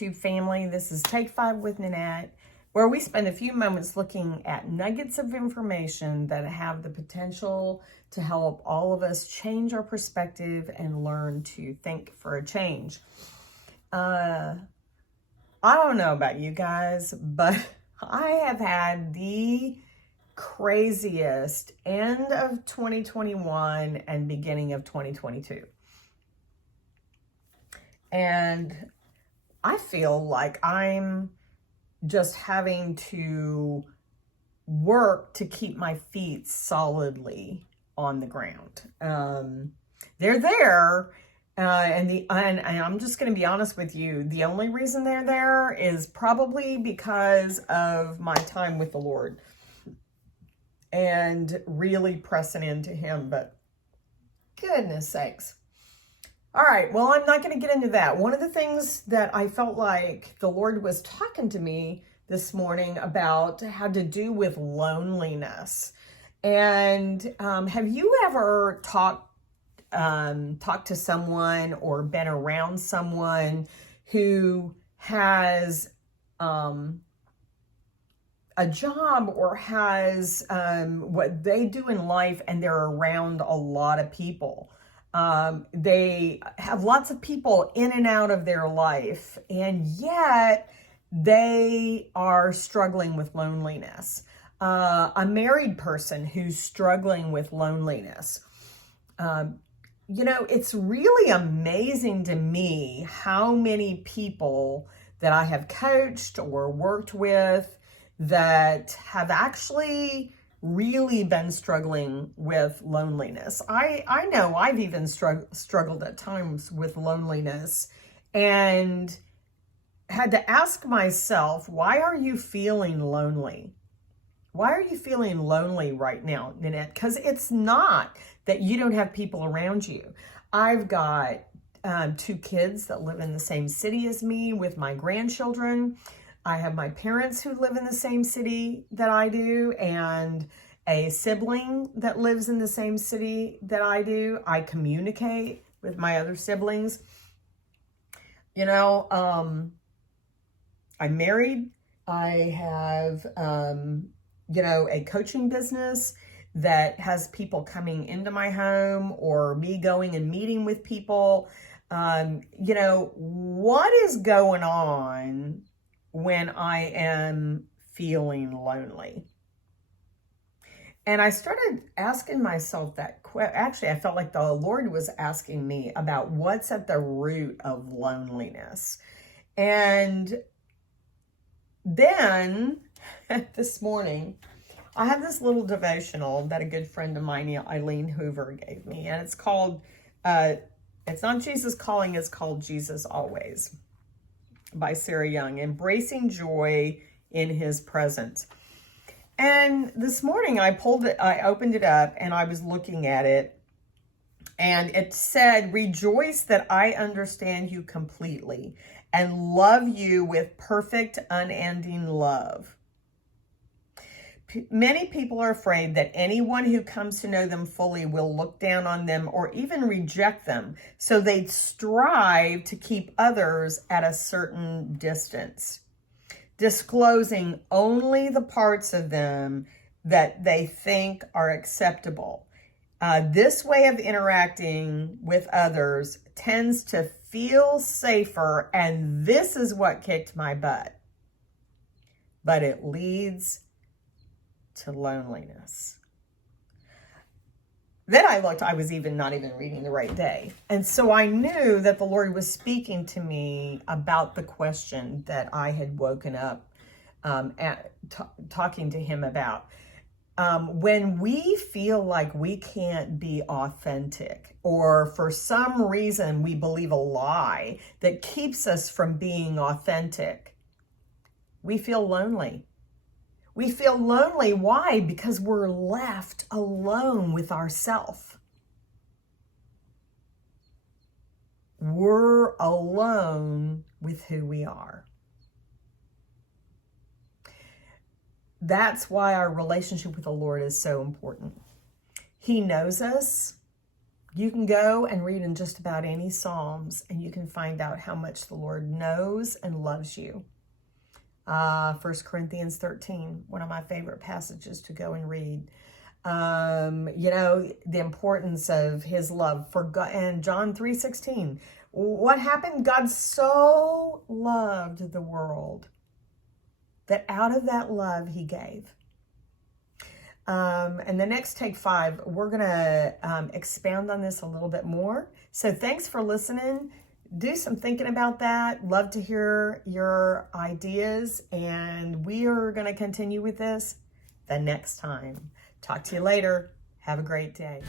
YouTube family. This is Take 5 with Nanette, where we spend a few moments looking at nuggets of information that have the potential to help all of us change our perspective and learn to think for a change. I don't know about you guys, but I have had the craziest end of 2021 and beginning of 2022. And I feel like I'm just having to work to keep my feet solidly on the ground. They're there, and I'm just going to be honest with you. The only reason they're there is probably because of my time with the Lord and really pressing into Him. But goodness sakes. All right, well, I'm not going to get into that. One of the things that I felt like the Lord was talking to me this morning about had to do with loneliness. And have you ever talked to someone or been around someone who has a job or has what they do in life, and they're around a lot of people? They have lots of people in and out of their life, and yet they are struggling with loneliness. A married person who's struggling with loneliness. It's really amazing to me how many people that I have coached or worked with that have actually really been struggling with loneliness. I know I've even struggled at times with loneliness and had to ask myself, why are you feeling lonely? Why are you feeling lonely right now, Nanette? Because it's not that you don't have people around you. I've got 2 kids that live in the same city as me with my grandchildren. I have my parents who live in the same city that I do, and a sibling that lives in the same city that I do. I communicate with my other siblings. I'm married. I have, a coaching business that has people coming into my home or me going and meeting with people. What is going on when I am feeling lonely? And I started asking myself that question. Actually, I felt like the Lord was asking me about what's at the root of loneliness. And then this morning, I have this little devotional that a good friend of mine, Eileen Hoover, gave me. And it's called, it's not Jesus Calling, it's called Jesus Always, by Sarah Young, Embracing Joy in His Presence. And this morning I opened it up and I was looking at it, and it said, rejoice that I understand you completely and love you with perfect, unending love. Many people are afraid that anyone who comes to know them fully will look down on them or even reject them, so they strive to keep others at a certain distance, disclosing only the parts of them that they think are acceptable. This way of interacting with others tends to feel safer, and this is what kicked my butt. But it leads to loneliness. Then I looked, I was not even reading the right day. And so I knew that the Lord was speaking to me about the question that I had woken up talking to Him about. When we feel like we can't be authentic, or for some reason we believe a lie that keeps us from being authentic, we feel lonely. We feel lonely. Why? Because we're left alone with ourselves. We're alone with who we are. That's why our relationship with the Lord is so important. He knows us. You can go and read in just about any Psalms, and you can find out how much the Lord knows and loves you. 1 Corinthians 13, one of my favorite passages to go and read. The importance of his love for God. And John 3:16, what happened? God so loved the world that out of that love he gave. And the next Take 5, we're going to expound on this a little bit more. So thanks for listening. Do some thinking about that. Love to hear your ideas. And we are going to continue with this the next time. Talk to you later. Have a great day.